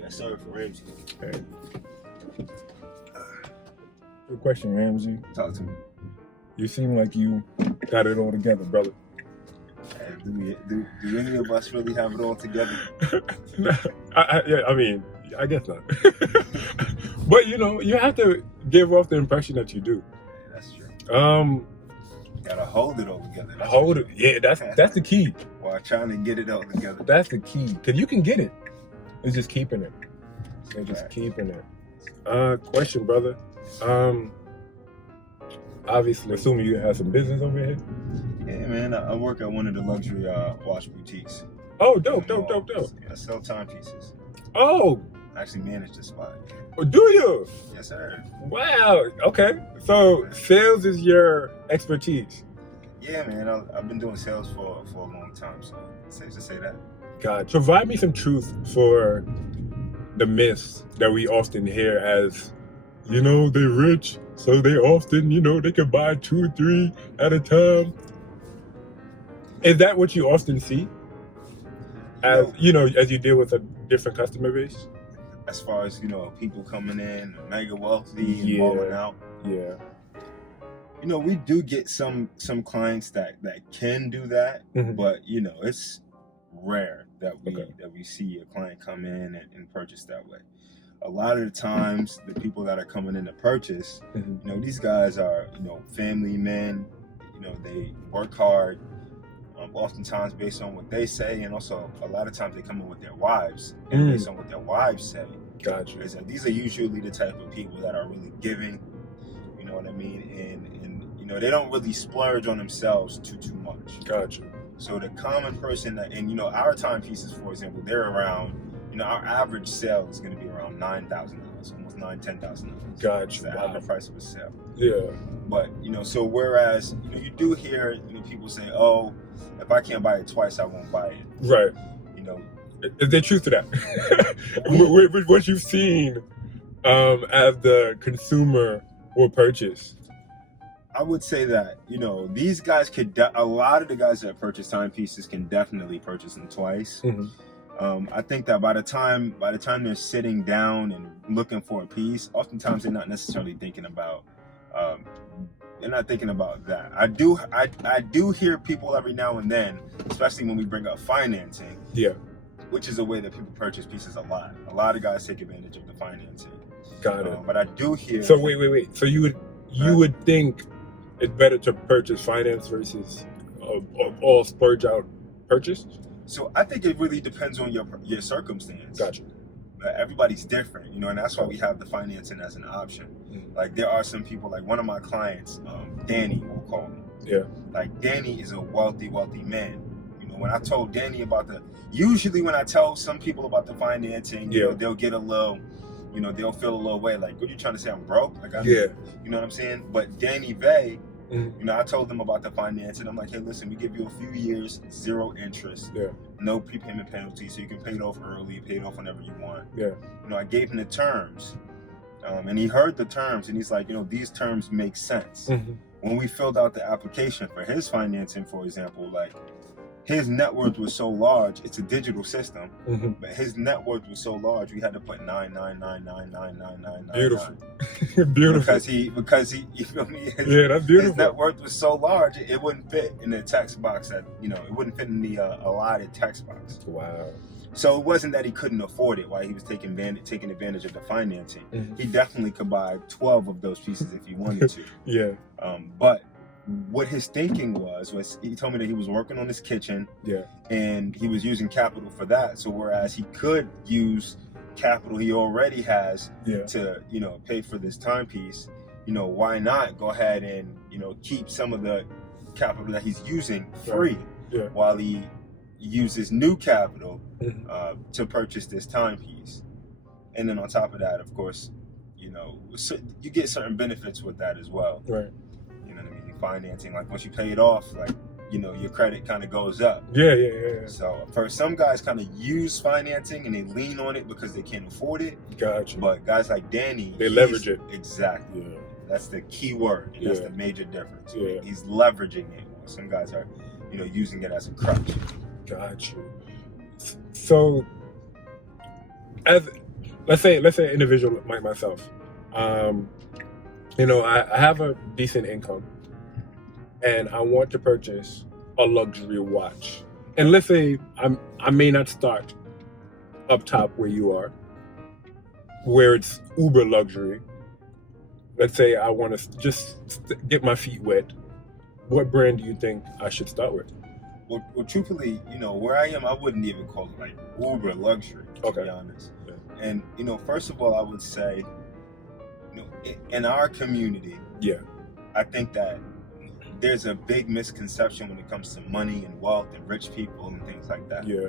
Yes, sir, for Ramsey. Hey. Good question, Ramsey. Talk to me. You seem like you got it all together, brother. Do any of us really have it all together? I mean, I guess not. But you have to give off the impression that you do. Yeah, that's true. Gotta hold it all together. Hold it. Yeah, that's the key. While trying to get it all together. That's the key. Because you can get it. It's just keeping it. Keeping it. Question, brother. Obviously, assuming you have some business over here. Yeah, man. I work at one of the luxury watch boutiques. Oh, dope. Yeah, I sell timepieces. Oh. I actually manage the spot. Oh, do you? Yes, sir. Wow. Okay. So sales is your expertise. Yeah, man. I've been doing sales for a long time, so it's safe to say that. God, provide me some truth for the myths that we often hear as, they're rich, so they often, they can buy 2 or 3 at a time. Is that what you often see? As as you deal with a different customer base? As far as, people coming in, mega wealthy and balling out. Yeah. We do get some clients that can do that, but it's rare that we see a client come in and purchase that way. A lot of the times, the people that are coming in to purchase, these guys are family men. They work hard. Oftentimes based on what they say, and also a lot of times they come in with their wives, and based on what their wives say. Gotcha. These are usually the type of people that are really giving. You know what I mean? And they don't really splurge on themselves too much. Gotcha. So the common person our timepieces, for example, they're around. Our average sale is going to be around $9,000, almost $10,000. Gotcha. That's the average price of a sale. Yeah. But so whereas you do hear people say, "Oh, if I can't buy it twice, I won't buy it." Right. Is there truth to that? What you've seen as the consumer will purchase. I would say that these guys a lot of the guys that purchase timepieces can definitely purchase them twice. I think that by the time they're sitting down and looking for a piece, oftentimes they're not necessarily thinking about that. I do hear people every now and then, especially when we bring up financing. Yeah. Which is a way that people purchase pieces a lot. A lot of guys take advantage of the financing. Got it. But I do hear. So wait. So you would think it's better to purchase finance versus all splurge out purchase? So I think it really depends on your circumstance. Gotcha. Everybody's different, and that's why we have the financing as an option. Like there are some people, like one of my clients, Danny, we'll call him. Yeah. Like Danny is a wealthy man. When I told Danny usually when I tell some people about the financing, they'll get a little, they'll feel a little way. Like, what are you trying to say? I'm broke? You know what I'm saying? But Danny Vay, I told them about the financing. I'm like, hey, listen, we give you a few years, 0 interest, no prepayment penalty, so you can pay it off early, pay it off whenever you want. Yeah. I gave him the terms, and he heard the terms, and he's like, these terms make sense. When we filled out the application for his financing, for example, like his net worth was so large, it's a digital system, but his net worth was so large, we had to put 9. Beautiful. Beautiful. Because he, you feel me? That's beautiful. His net worth was so large, it wouldn't fit in the text box it wouldn't fit in the allotted text box. Wow. So it wasn't that he couldn't afford it while he was taking advantage of the financing. He definitely could buy 12 of those pieces if he wanted to. Yeah. But what his thinking was he told me that he was working on his kitchen, and he was using capital for that. So whereas he could use capital he already has to pay for this timepiece, why not go ahead and keep some of the capital that he's using free while he uses new capital to purchase this timepiece. And then on top of that, of course, you get certain benefits with that as well. Right. Financing, like once you pay it off, like your credit kind of goes up. Yeah. So for some guys kind of use financing and they lean on it because they can't afford it. Gotcha. But guys like Danny, they leverage it. Exactly. Yeah. That's the key word, and that's the major difference. Yeah. He's leveraging it. Some guys are using it as a crutch. Gotcha. So as let's say an individual like myself. You know, I have a decent income, and I want to purchase a luxury watch. And let's say I may not start up top where you are, where it's uber luxury. Let's say I want to just get my feet wet. What brand do you think I should start with? Well, truthfully, you know, where I am, I wouldn't even call it like uber luxury, to be honest. Yeah. And, you know, first of all, I would say, you know, in our community, yeah, I think that there's a big misconception when it comes to money and wealth and rich people and things like that. Yeah.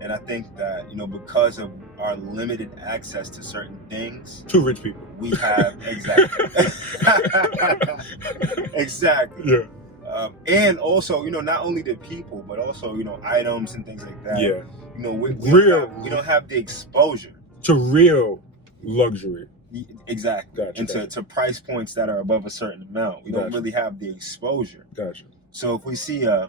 And I think that, you know, because of our limited access to certain things, to rich people, we have exactly. Yeah. And also, you know, not only the people, but also, you know, items and things like that. Yeah. You know, we don't have the exposure to real luxury. Exactly. Gotcha, and gotcha. To price points that are above a certain amount. We don't really have the exposure. Gotcha. So if we see a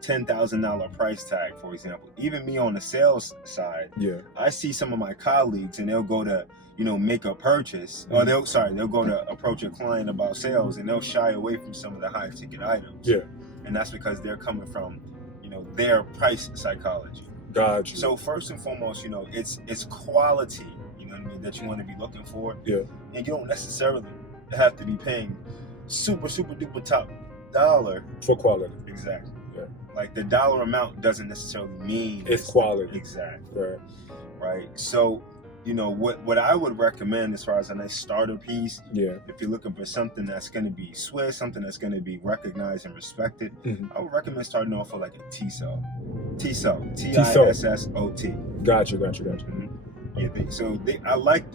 $10,000 price tag, for example, even me on the sales side, yeah, I see some of my colleagues and they'll go to, you know, make a purchase, or they'll go to approach a client about sales, and they'll shy away from some of the high ticket items. Yeah. And that's because they're coming from, you know, their price psychology. Gotcha. So first and foremost, you know, it's quality, you know what I mean, that you want to be looking for. Yeah. And you don't necessarily have to be paying super duper top dollar for quality. Exactly. Yeah. Like the dollar amount doesn't necessarily mean it's quality. Exactly. Right. Right. So, you know, what I would recommend as far as a nice starter piece, yeah, if you're looking for something that's going to be Swiss, something that's going to be recognized and respected, I would recommend starting off with like a Tissot. Tissot. Tissot. Gotcha. Mm-hmm. Yeah. I like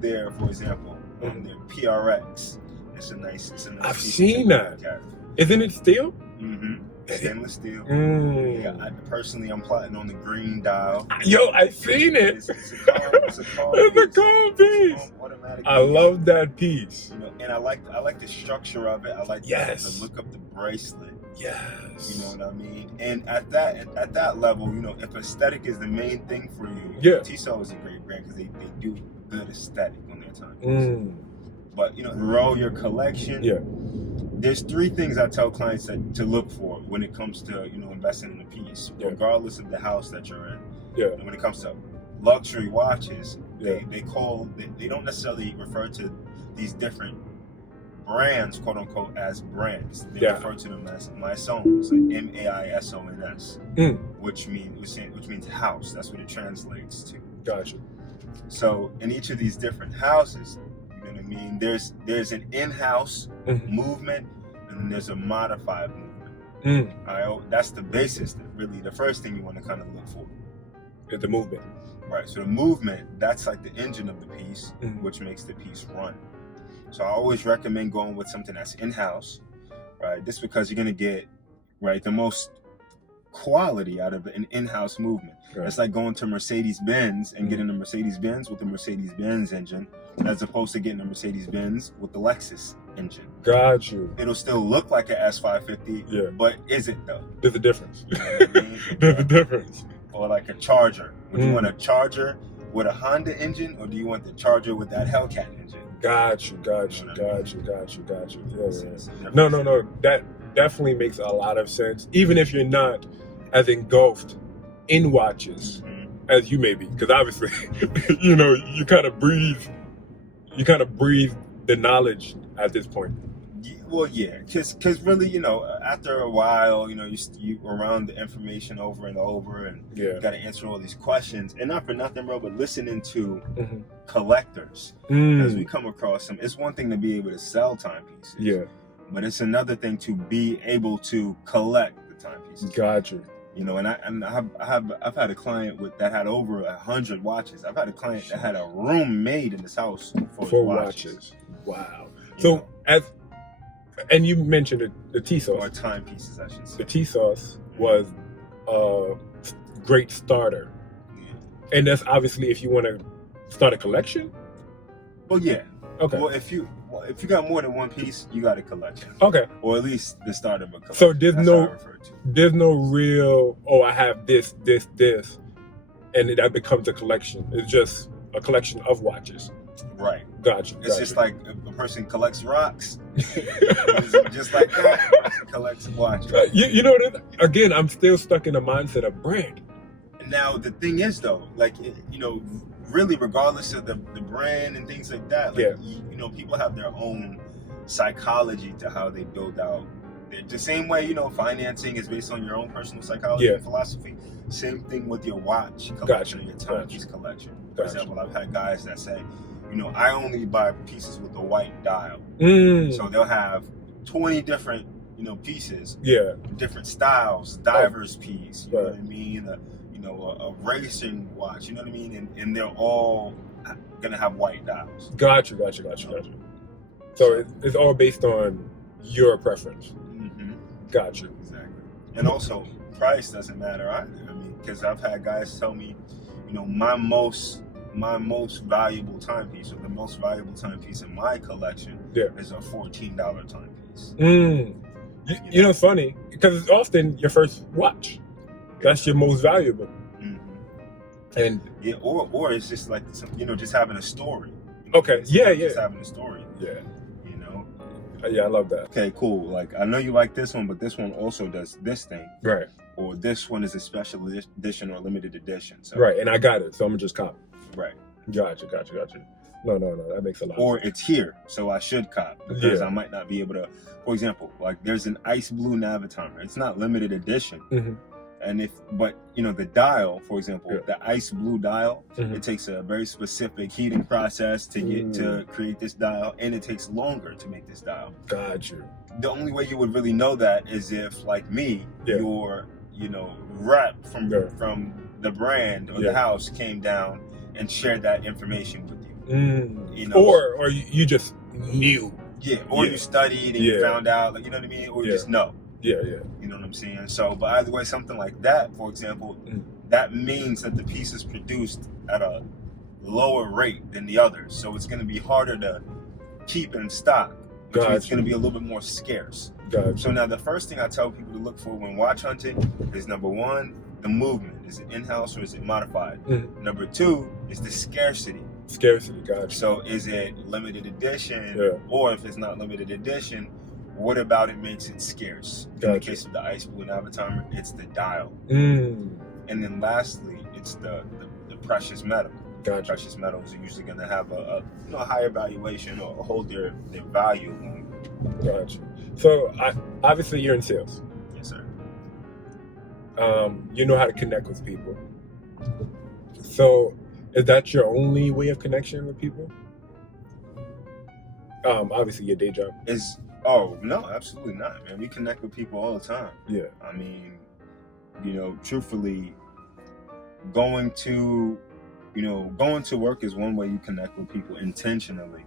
their, for example, their PRX. It's a nice. I've seen that. Isn't it steel? Mm-hmm. Stainless steel. Yeah, I'm plotting on the green dial. Yo, I seen it. It's a calm piece. I love that piece. You know, and I like the structure of it. I like the look of the bracelet. Yes. You know what I mean? And at that level, you know, if aesthetic is the main thing for you, yeah, Tissot is a great brand because they do good aesthetic on their time. But, you know, grow your collection. Yeah. There's three things I tell clients to look for when it comes to, you know, investing in a piece, regardless of the house that you're in. Yeah. And when it comes to luxury watches, they don't necessarily refer to these different brands, quote unquote, as brands. They refer to them as maisons, like MAISONS, which means house. That's what it translates to. Gotcha. So in each of these different houses, you know what I mean, there's an in-house movement, and then there's a modified movement. That's the basis. Really, the first thing you want to kind of look for is the movement. Right. So the movement, that's like the engine of the piece, which makes the piece run. So I always recommend going with something that's in-house, right? Just because you're gonna get the most quality out of an in-house movement. Right. It's like going to Mercedes-Benz and getting a Mercedes-Benz with the Mercedes-Benz engine, as opposed to getting a Mercedes-Benz with the Lexus engine. Got you. It'll still look like an S550, but is it though? There's a difference. You know what I mean? There's a difference. Or like a Charger. Would you want a Charger with a Honda engine, or do you want the Charger with that Hellcat engine? Got you. Yeah. No. That definitely makes a lot of sense. Even if you're not as engulfed in watches as you may be, because obviously, you know, you kind of breathe the knowledge at this point. Well, yeah, because really, you know, after a while, you know, you around the information over and over, and you got to answer all these questions. And not for nothing, bro, but listening to collectors, because we come across them. It's one thing to be able to sell timepieces, but it's another thing to be able to collect the timepieces. Gotcha. You know, and I've had a client that had over 100 watches. I've had a client that had a room made in his house for watches. Wow. So and you mentioned the Tissot. Or timepieces, I should say. The Tissot was a great starter. Yeah. And that's obviously if you want to start a collection? Well, yeah. Okay. Well, if you got more than one piece, you got a collection. Okay. Or at least the start of a collection. So there's no real, I have this, and that becomes a collection. It's just a collection of watches. Right. Gotcha. It's just like a person collects rocks. It's just like that, collects watches. You know, again, I'm still stuck in the mindset of brand. Now, the thing is, though, like, you know, really, regardless of the brand and things like that, like, you know, people have their own psychology to how they build out. The same way, you know, financing is based on your own personal psychology and philosophy. Same thing with your watch collection or your timepiece collection. For example, I've had guys that say, you know, I only buy pieces with a white dial. So they'll have 20 different, you know, pieces. Different styles, diverse piece. You know what I mean? You know, a racing watch. You know what I mean? And they're all gonna have white dials. Gotcha. So it's all based on your preference. Gotcha. Exactly. And also, price doesn't matter either. I mean, because I've had guys tell me, you know, my most valuable timepiece, or the most valuable timepiece in my collection, is a $14 timepiece. You know, it's funny because it's often your first watch. That's your most valuable. And or it's just like, you know, just having a story. Just having a story. You know. I love that. Okay, cool. Like, I know you like this one, but this one also does this thing. Right. Or this one is a special edition or limited edition. So. Right, and I got it, so I'm gonna just cop. Right. Gotcha. No, that makes a lot. Or it's here, so I should cop because I might not be able to. For example, like there's an ice blue Navitimer. It's not limited edition. And but you know, the dial, for example, the ice blue dial, it takes a very specific heating process to get to create this dial, and it takes longer to make this dial. Gotcha. The only way you would really know that is if, like me, your, you know, rep from the brand or the house came down and shared that information with you. You know, or you just knew. Or you studied and you found out, like, you know what I mean, or you just know. You know what I'm saying? So, but either way, something like that, for example, that means that the piece is produced at a lower rate than the others. So it's going to be harder to keep in stock. It's going to be a little bit more scarce. So now the first thing I tell people to look for when watch hunting is, number one, the movement. Is it in-house or is it modified? Number two is the scarcity. Gotcha. So is it limited edition? Or if it's not limited edition, what about it makes it scarce? In the case of the ice blue Navitimer, it's the dial. And then lastly, it's the precious metal. Precious metals are usually going to have a higher valuation or hold their value. Gotcha. So obviously you're in sales. Yes, sir. You know how to connect with people. So is that your only way of connection with people? Obviously your day job. Oh, no, absolutely not, man. We connect with people all the time. I mean, you know, truthfully, going to work is one way you connect with people intentionally.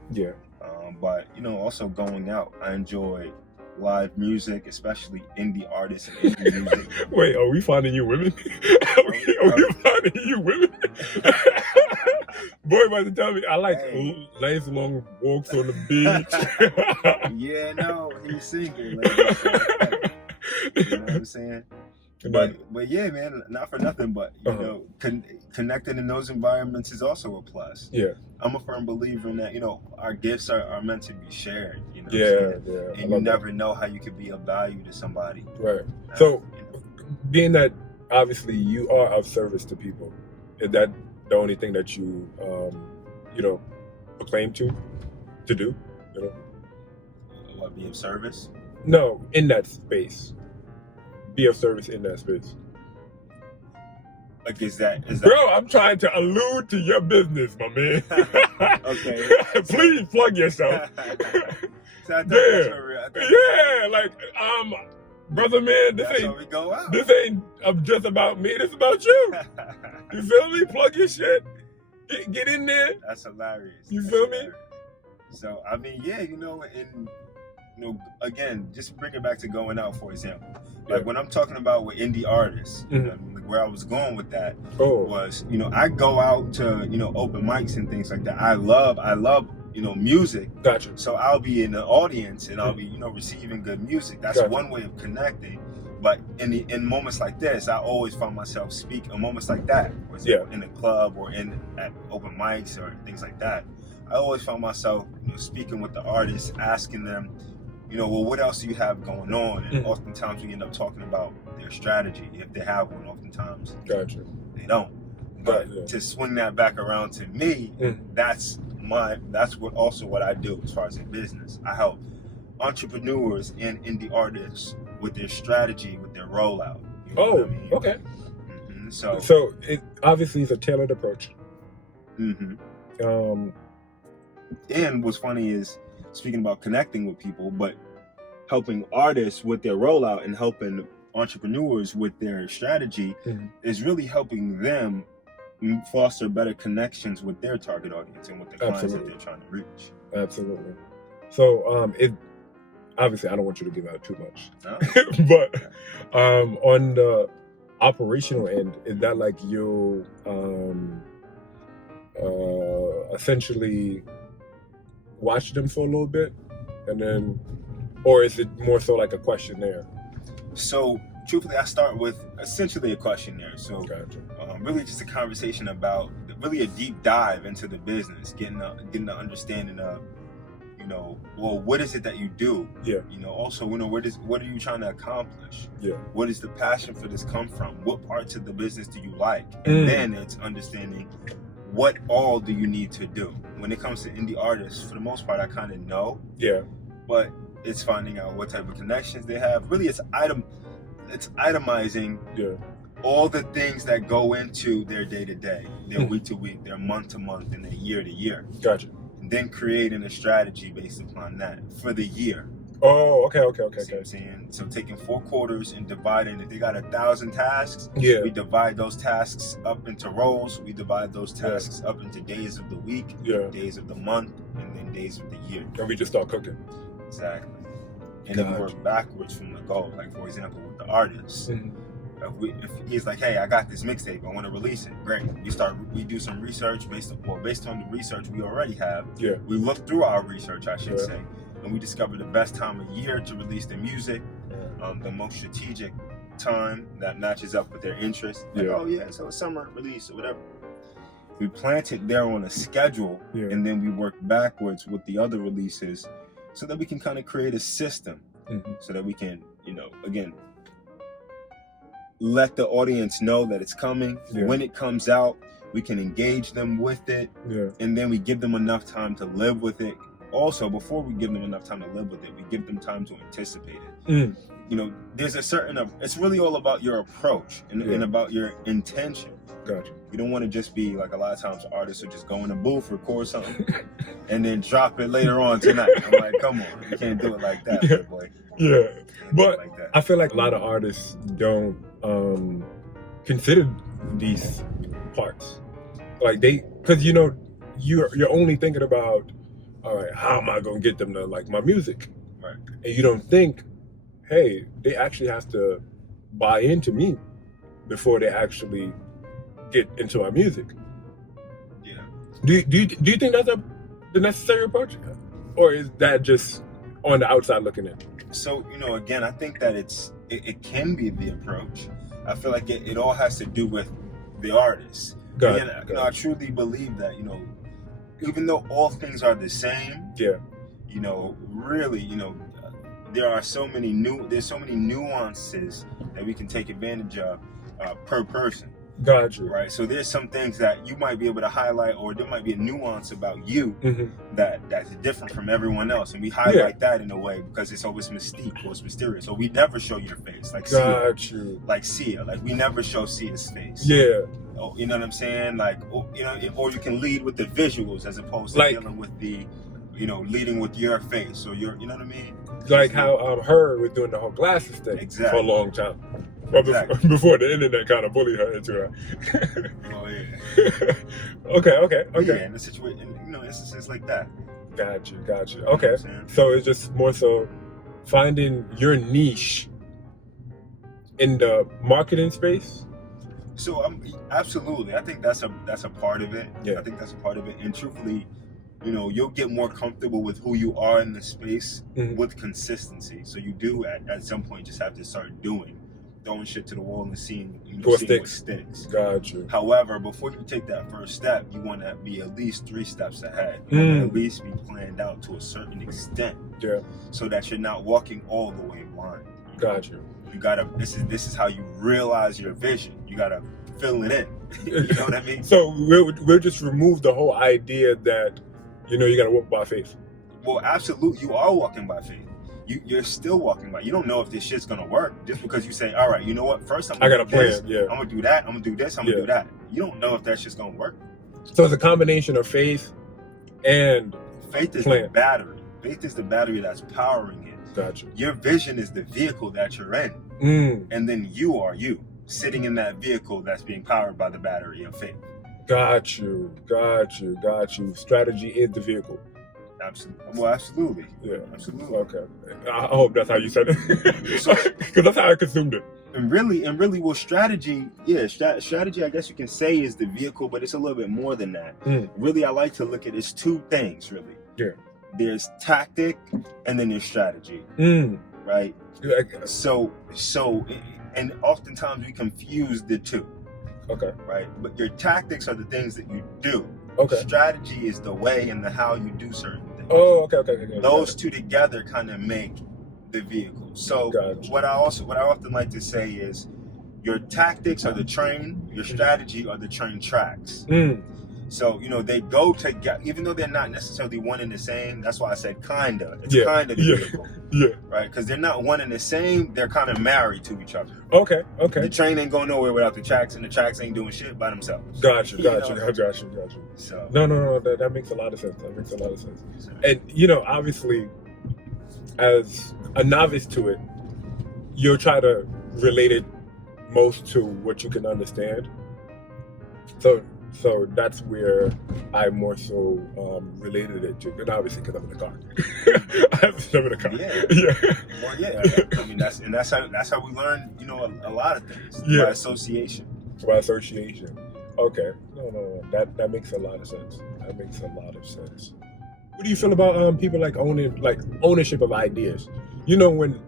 But, you know, also going out. I enjoy live music, especially indie artists and indie music. Wait, are we finding you women? Are we finding you women? Boy, about to tell me, I like nice long walks on the beach. No, he's single. You know what I'm saying? But yeah, man, not for nothing, but you know, connecting in those environments is also a plus. I'm a firm believer in that. You know, our gifts are meant to be shared. You know, and you never know how you could be of value to somebody. Right. So, being that obviously you are of service to people, is that the only thing that you, you know, proclaim to do? You know, what, be of service? No, in that space. Be of service in that space. Like, is that Bro, I'm trying to allude to your business, my man. Okay. Please plug yourself. Like, brother, man, this ain't just about me, this about you. You feel me? Plug your shit. Get in there. That's hilarious. You feel me? So, I mean, yeah, you know, and you know, again, just bring it back to going out, for example. Like when I'm talking about with indie artists, you know, like where I was going with that was, you know, I go out to, you know, open mics and things like that. I love, you know, music. Gotcha. So I'll be in the audience and I'll be, you know, receiving good music. That's one way of connecting. But in moments like this, I always find myself speaking. In moments like that, for example, in a club or at open mics or things like that, I always find myself, speaking with the artists, asking them, well, what else do you have going on? And oftentimes we end up talking about their strategy, if they have one. Oftentimes, gotcha, they don't. But to swing that back around to me, that's what I do as far as in business. I help entrepreneurs and indie artists with their strategy, with their rollout. What I mean? Okay. Mm-hmm. So it obviously is a tailored approach. Mm-hmm. And what's funny is, speaking about connecting with people, but helping artists with their rollout and helping entrepreneurs with their strategy is really helping them foster better connections with their target audience and with the clients that they're trying to reach. Absolutely. So it obviously I don't want you to give out too much, No. but on the operational end, is that like you essentially watch them for a little bit and then, or is it more so like a questionnaire? So truthfully, I start with essentially a questionnaire. So gotcha. Really just a conversation about, really a deep dive into the business, getting the understanding of, well, what is it that you do? Yeah. Also, what are you trying to accomplish? Yeah. What does the passion for this come from? What parts of the business do you like? And then it's understanding what all do you need to do. When it comes to indie artists, for the most part, I kind of know. Yeah. But it's finding out what type of connections they have. Really, it's itemizing all the things that go into their day-to-day, their week-to-week, their month-to-month, and their year-to-year. Gotcha. And then creating a strategy based upon that for the year. Oh, okay. See what I'm saying? So taking 4 quarters and dividing, if they got 1,000 tasks, we divide those tasks up into roles. We divide those tasks up into days of the week, days of the month, and then days of the year. And we just start cooking. Exactly. And then work backwards from the goal. Like, for example, with the artists, if he's like, hey, I got this mixtape, I want to release it, great. We do some research based on the research we already have. Yeah. We look through our research, I should say, and we discover the best time of year to release the music, the most strategic time that matches up with their interests. Like, so summer release or whatever. We plant it there on a schedule, and then we work backwards with the other releases so that we can kind of create a system so that we can, again, let the audience know that it's coming. When it comes out, we can engage them with it, and then we give them enough time to live with it. Also, before we give them enough time to live with it, we give them time to anticipate it. There's a certain, it's really all about your approach and about your intention. Gotcha. You don't want to just be like, a lot of times artists will just go in a booth, record something, and then drop it later on tonight. I'm like, come on, you can't do it like that, boy. Yeah, but like I feel like a lot of artists don't consider these parts, like because you're only thinking about, all right, how am I gonna get them to like my music, right? And you don't think, hey, they actually have to buy into me before they actually get into our music. Yeah. Do you think that's the necessary approach, or is that just on the outside looking in? So again, I think that it can be the approach. I feel like it all has to do with the artist. Again, I truly believe that even though all things are the same, really, there's so many nuances that we can take advantage of per person. Gotcha. Right. So there's some things that you might be able to highlight, or there might be a nuance about you that's different from everyone else, and we highlight that in a way because it's always mystique or it's mysterious. So we never show your face, like Sia. Like we never show Sia's face. Yeah. Oh, you know what I'm saying? Like, or you can lead with the visuals as opposed to dealing with the, leading with your face or your, you know what I mean? Like how her was doing the whole glasses thing for a long time. Before the internet kind of bullied her into it. Oh yeah. Okay. Yeah, in the situation, instances like that. Gotcha. Okay, so it's just more so finding your niche in the marketing space. So absolutely, I think that's a part of it. Yeah. I think that's a part of it, and truthfully, you'll get more comfortable with who you are in the space with consistency. So you do at some point just have to start doing. throwing shit to the wall and seeing, What seeing what sticks. sticks. Gotcha. However, before you take that first step, you want to be at least 3 steps ahead. You want to at least be planned out to a certain extent. Yeah. So that you're not walking all the way blind. Gotcha. You gotta. This is how you realize your vision. You gotta fill it in. You know what I mean? So we'll just remove the whole idea that you gotta walk by faith. Well, absolutely, you are walking by faith. You're still walking by. You don't know if this shit's gonna work just because you say, all right, you know what? First, I got a plan. Yeah. I'm gonna do that. I'm gonna do this. I'm gonna do that. You don't know if that shit's gonna work. So it's a combination of faith and faith is plan. The battery. Faith is the battery that's powering it. Gotcha. Your vision is the vehicle that you're in, and then you are you sitting in that vehicle that's being powered by the battery of faith. Got you. Strategy is the vehicle. Absolutely. Well, absolutely. Yeah. Absolutely. Okay. I hope that's how you said it, because that's how I consumed it. And really, well, strategy, strategy, I guess you can say, is the vehicle, but it's a little bit more than that. Really, I like to look at it as 2 things, really. Yeah. There's tactic, and then there's strategy. Right? Yeah, so, and oftentimes we confuse the 2. Okay. Right? But your tactics are the things that you do. Okay. Strategy is the way and the how you do certain things. Oh, okay. Those 2 together kind of make the vehicle. So what I often like to say is your tactics are the train, your strategy are the train tracks. So, they go together, even though they're not necessarily one and the same. That's why I said kinda. It's kinda the vehicle. Yeah. Right? Because they're not one and the same. They're kind of married to each other. Okay. The train ain't going nowhere without the tracks, and the tracks ain't doing shit by themselves. Gotcha. So no, that makes a lot of sense. And obviously, as a novice to it, you'll try to relate it most to what you can understand. So that's where I more so related it to, and obviously because I'm in the car. I have to step in the car. Yeah. Well, yeah. I mean, that's how we learn, a lot of things by association. Okay. No. That makes a lot of sense. What do you feel about people ownership of ideas? When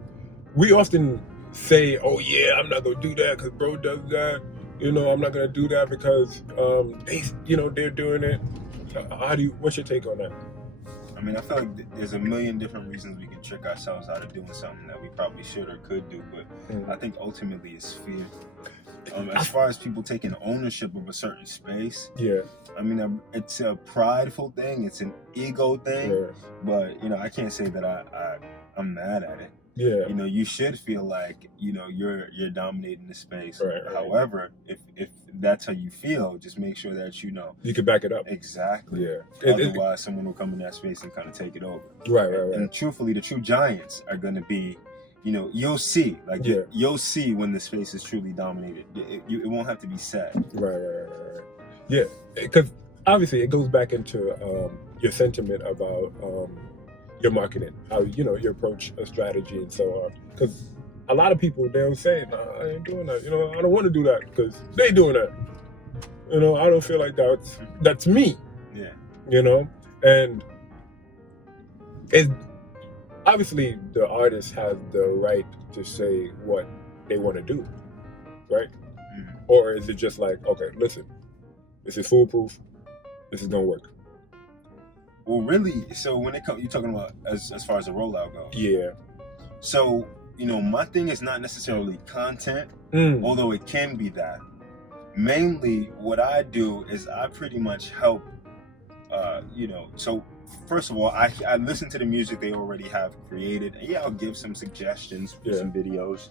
we often say, "Oh yeah, I'm not gonna do that because bro does that." I'm not gonna do that because they're doing it. What's your take on that? I mean, I feel like there's a million different reasons we can trick ourselves out of doing something that we probably should or could do, but I think ultimately it's fear. As far as people taking ownership of a certain space, I mean, it's a prideful thing, it's an ego thing, but I can't say that I'm mad at it. Yeah. You should feel like, you're dominating the space. Right. However, if that's how you feel, just make sure that you can back it up. Exactly. Yeah. Otherwise, someone will come in that space and kind of take it over. Right. And truthfully, the true giants are going to be, you'll see. You'll see when the space is truly dominated. It won't have to be said. Right. Yeah, because obviously it goes back into your sentiment about your marketing, how your approach a strategy and so on. Because a lot of people, they'll say, "Nah, I ain't doing that. I don't want to do that because they doing that. I don't feel like that's me." Yeah. And it's obviously the artist has the right to say what they want to do, right? Or is it just like, okay, listen, this is foolproof. This is gonna work. Well, really, so when it comes, you're talking about as far as the rollout goes. Yeah. So, my thing is not necessarily content, although it can be that. Mainly, what I do is I pretty much help, so first of all, I listen to the music they already have created. And I'll give some suggestions for some videos.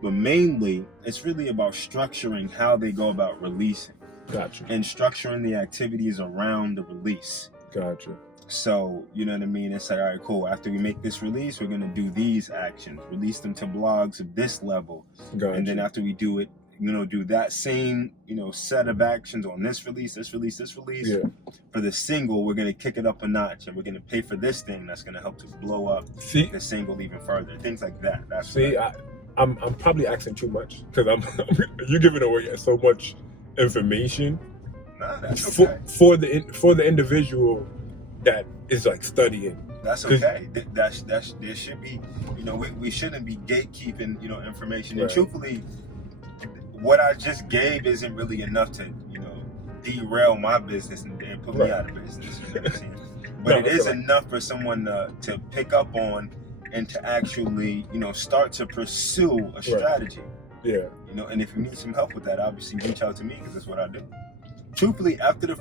But mainly, it's really about structuring how they go about releasing. Gotcha. And structuring the activities around the release. Gotcha. So, you know what I mean? It's like, all right, cool. After we make this release, we're going to do these actions. Release them to blogs of this level. Gotcha. And then after we do it, do that same, set of actions on this release. Yeah. For the single, we're going to kick it up a notch. And we're going to pay for this thing that's going to help to blow up the single even further. Things like that. I'm probably asking too much because you're giving away so much information. Nah, that's okay. For the individual that is like studying. That's okay. There should be, we shouldn't be gatekeeping, information. Right. And truthfully, what I just gave isn't really enough to, derail my business and put me out of business. You know what I'm saying? But it is enough for someone to pick up on and to actually, start to pursue a strategy. Yeah. And if you need some help with that, obviously reach out to me because that's what I do. Truthfully, after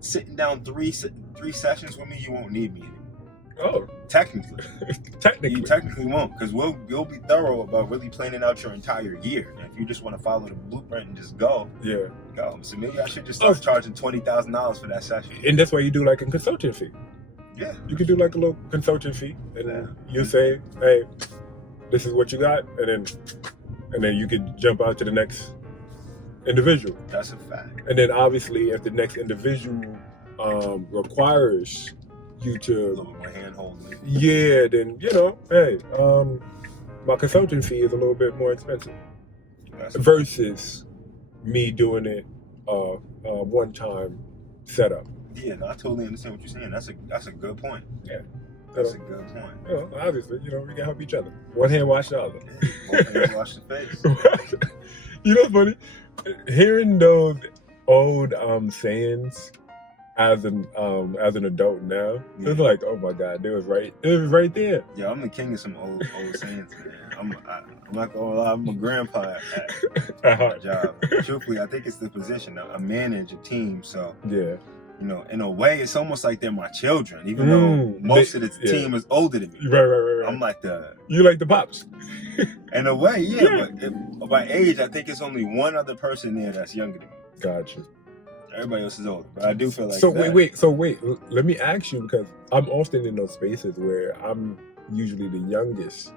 sitting down three sessions with me, you won't need me anymore. Oh, technically, you technically won't, because you'll be thorough about really planning out your entire year. And if you just want to follow the blueprint and just go. So maybe I should just start charging $20,000 for that session. And that's why you do like a consulting fee. Yeah, you could do like a little consulting fee, and you say, "Hey, this is what you got," and then you could jump out to the next individual. That's a fact. And then obviously, if the next individual requires you to a little more hand holding, then hey, my consulting fee is a little bit more expensive versus me doing it one time setup. Yeah, no, I totally understand what you're saying. That's a good point. Yeah, that's a good point. Obviously, we can help each other. One hand wash the other. Both hands wash the face. What's funny? Hearing those old sayings as an adult now, it's like, oh my God, it was right there. Yeah, I'm the king of some old sayings, man. I'm not gonna lie, I'm a grandpa at my job. Truthfully, I think it's the position. I manage a team, so yeah. In a way, it's almost like they're my children, even though most of the team is older than me. Right. I'm like you like the pops. In a way, yeah. But by age, I think it's only one other person there that's younger than me. Gotcha. Everybody else is older, but I do feel like wait. Let me ask you, because I'm often in those spaces where I'm usually the youngest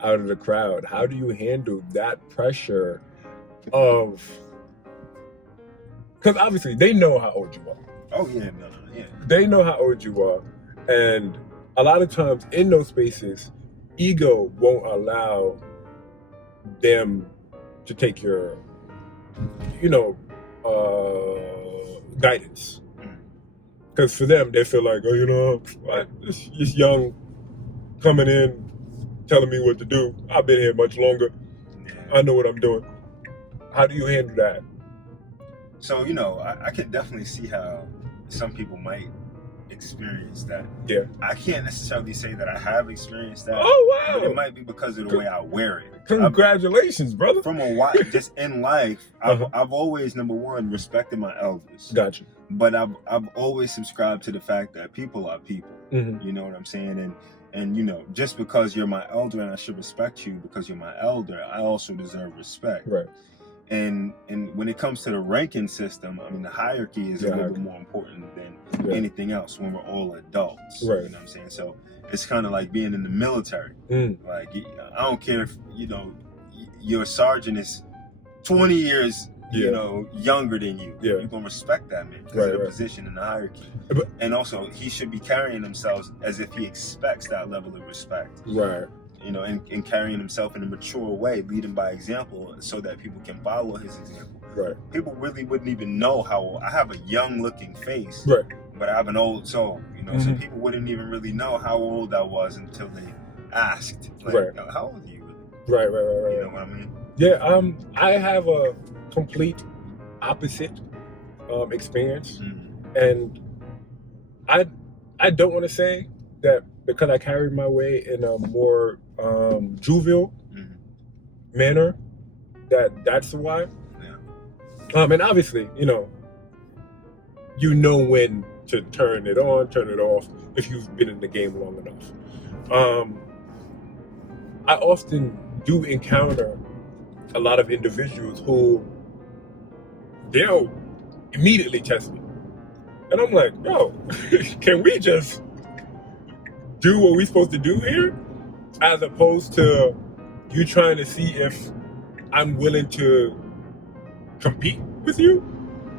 out of the crowd. How do you handle that pressure of? Because obviously they know how old you are. Oh yeah, yeah. They know how old you are, and a lot of times in those spaces, ego won't allow them to take your, guidance. Because for them, they feel like, this young coming in, telling me what to do. I've been here much longer. I know what I'm doing. How do you handle that? So, I can definitely see how some people might experience that. Yeah. I can't necessarily say that I have experienced that. Oh, wow. But it might be because of the way I wear it. Congratulations, brother. From a while, just in life, I've always, number one, respected my elders. Gotcha. But I've always subscribed to the fact that people are people. Mm-hmm. You know what I'm saying? And just because you're my elder and I should respect you because you're my elder, I also deserve respect. Right. And when it comes to the ranking system, I mean, the hierarchy is a little bit more important than anything else when we're all adults. Right. You know what I'm saying? So it's kind of like being in the military. Like, I don't care if, your sergeant is 20 years, younger than you. Yeah. You're going to respect that man because of the position in the hierarchy. And also, he should be carrying himself as if he expects that level of respect. Right. And carrying himself in a mature way, leading by example so that people can follow his example. Right. People really wouldn't even know how old. I have a young looking face, right, but I have an old soul, so people wouldn't even really know how old I was until they asked, like, how old are you really? Right. You know what I mean? Yeah, I have a complete opposite experience. And I don't want to say that because I carried my way in a more jovial manner, that's why. And obviously, you know when to turn it on, turn it off, if you've been in the game long enough. I often do encounter a lot of individuals who they'll immediately test me. And I'm like, yo, can we just do what we're supposed to do here? As opposed to you trying to see if I'm willing to compete with you,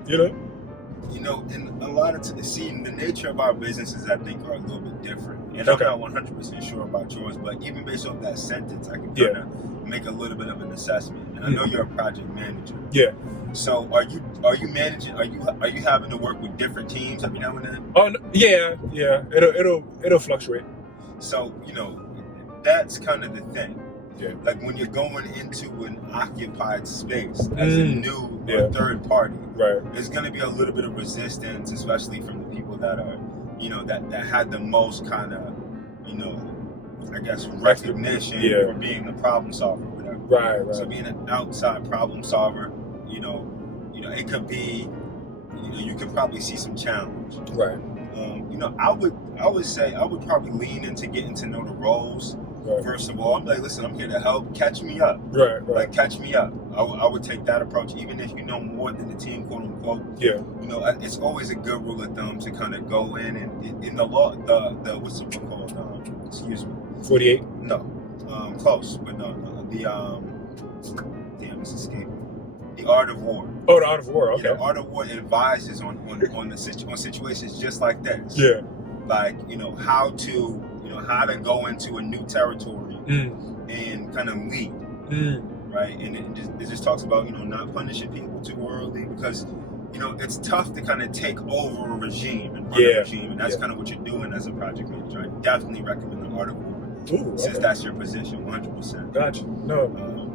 And a lot of the nature of our businesses, I think, are a little bit different. And I'm not 100% sure about yours, but even based off that sentence, I can kind of make a little bit of an assessment. And I know you're a project manager. Yeah. So are you managing? Are you having to work with different teams every now and then? Oh no, yeah. It'll fluctuate. So that's kind of the thing. Yeah. Like when you're going into an occupied space as a new or third party, right, there's going to be a little bit of resistance, especially from the people that are, that had the most kind of, I guess, recognition for being the problem solver or whatever. Right. So being an outside problem solver, it could be, you could probably see some challenge. Right. I would say I would probably lean into getting to know the roles. Right. First of all, I'm like, listen, I'm here to help. Catch me up. Right. Like, catch me up. I would take that approach, even if you know more than the team, quote unquote. Yeah. It's always a good rule of thumb to kind of go in and in the law, the what's it called? Excuse me. 48. No, close, but no. The damn, it's escaping. The Art of War. Oh, the Art of War. Okay. The Art of War advises on situations just like this. Yeah. Like how to go into a new territory and kind of lead, right? And it just talks about not punishing people too early, because it's tough to kind of take over a regime and run a regime, and that's kind of what you're doing as a project manager. I definitely recommend the Art of War, since that's your position, 100%. Gotcha. No.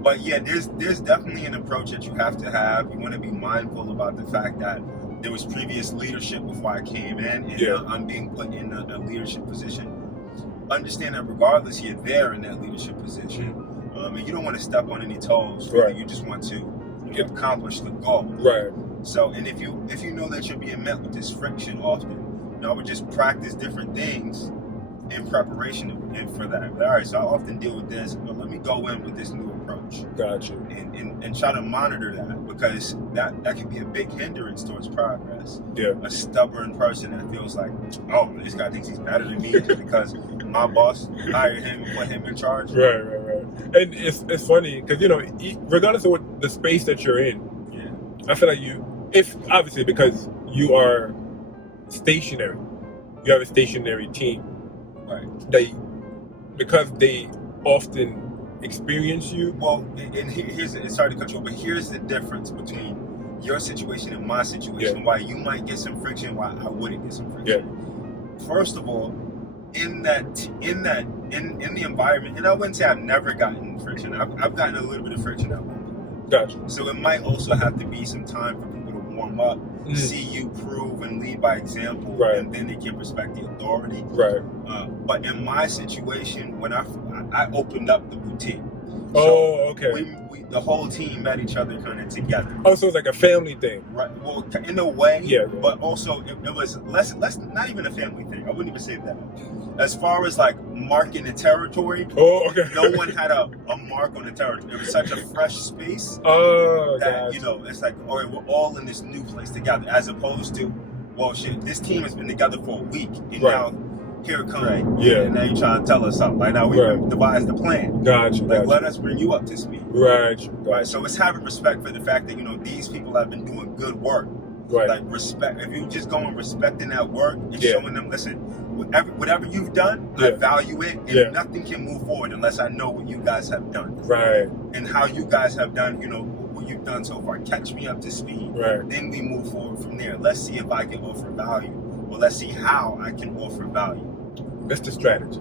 But yeah, there's definitely an approach that you have to have. You want to be mindful about the fact that there was previous leadership before I came in, and I'm being put in a leadership position. Understand that regardless, you're there in that leadership position, and you don't want to step on any toes. Right. You just want to accomplish the goal. Right. So, and if you know that you're being met with this friction often, I would just practice different things in preparation and for that. But, all right, so I often deal with this, but let me go in with this new approach. Gotcha. And try to monitor that, because that can be a big hindrance towards progress. Yeah. A stubborn person that feels like, oh, this guy thinks he's better than me just because my boss hired him and put him in charge. Right. And it's funny because regardless of what the space that you're in, I feel like if obviously because you are stationary, you have a stationary team. Right. Because they often experience you. Well, and here's it's sorry to cut you off, but here's the difference between your situation and my situation. Why you might get some friction, why I wouldn't get some friction. First of all, in the environment, and I wouldn't say I've never gotten friction. I've gotten a little bit of friction at one point. Gotcha. So it might also have to be some time for people to warm up, see you prove and lead by example, and then they can respect the authority. Right. But in my situation, when I opened up the boutique. Okay. The whole team met each other kind of together. Oh, so it's like a family thing. Right. Well, in a way. But also it was less not even a family thing. I wouldn't even say that. As far as like marking the territory. Oh, okay. No one had a mark on the territory. It was such a fresh space. Oh, that gotcha. It's like, all right, we're all in this new place together, as opposed to, well, shit, this team has been together for a week, and now here it comes. Right. And now you're trying to tell us something. Like, now we devised the plan. Gotcha. Like, let us bring you up to speed. Right. So it's having respect for the fact that, these people have been doing good work. Right. Like, respect. If you just go and respecting that work and showing them, listen, whatever you've done, I value it, and nothing can move forward unless I know what you guys have done. Right. And how you guys have done, what you've done so far. Catch me up to speed. Right. Then we move forward from there. Let's see if I can offer value. Well, let's see how I can offer value. That's the strategy.